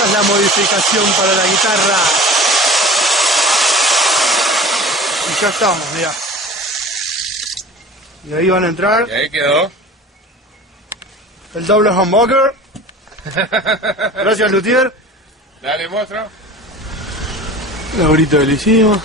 Esta es la modificación para la guitarra. Y ya estamos, mirá. Y ahí van a entrar. Y ahí quedó. El doble humbucker. Gracias, luthier. Dale, muestra. La horita que le hicimos.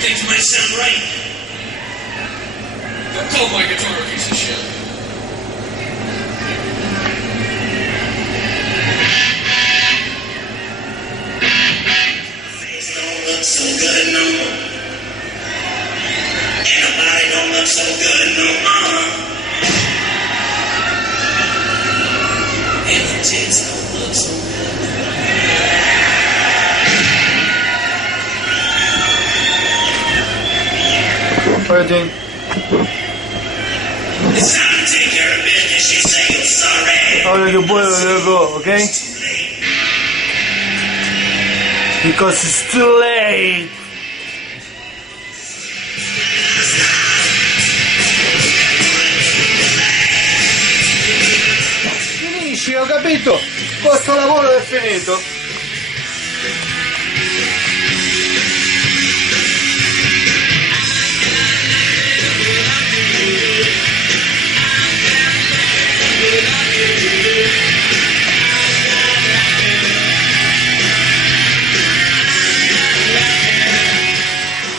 Things might sound right. Don't call my guitar a piece of shit. Face don't look so good no more. And the body don't look so good no more. And the tits don't look so good. Everything. It's time to take care of business. You say you're sorry. Ahora que puedo, loco, okay? Because it's too late. Finisci, ho capito? Questo lavoro è finito.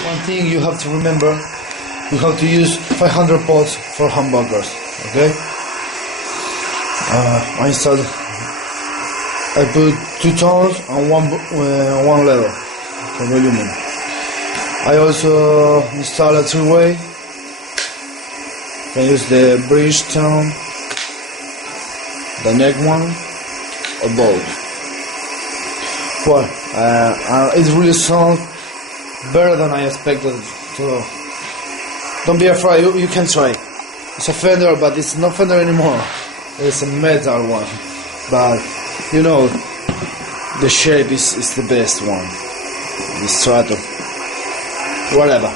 One thing you have to remember, you have to use 500 pots for humbuckers, okay? I put 2 tones and one level for volume. I also install a 3-way. Can use the bridge tone, the neck one, or both. Well, it really sounds better than I expected. So don't be afraid, you can try. It's a Fender, but it's not Fender anymore. It's a metal one. But you know, the shape is the best one. The Strato. Whatever.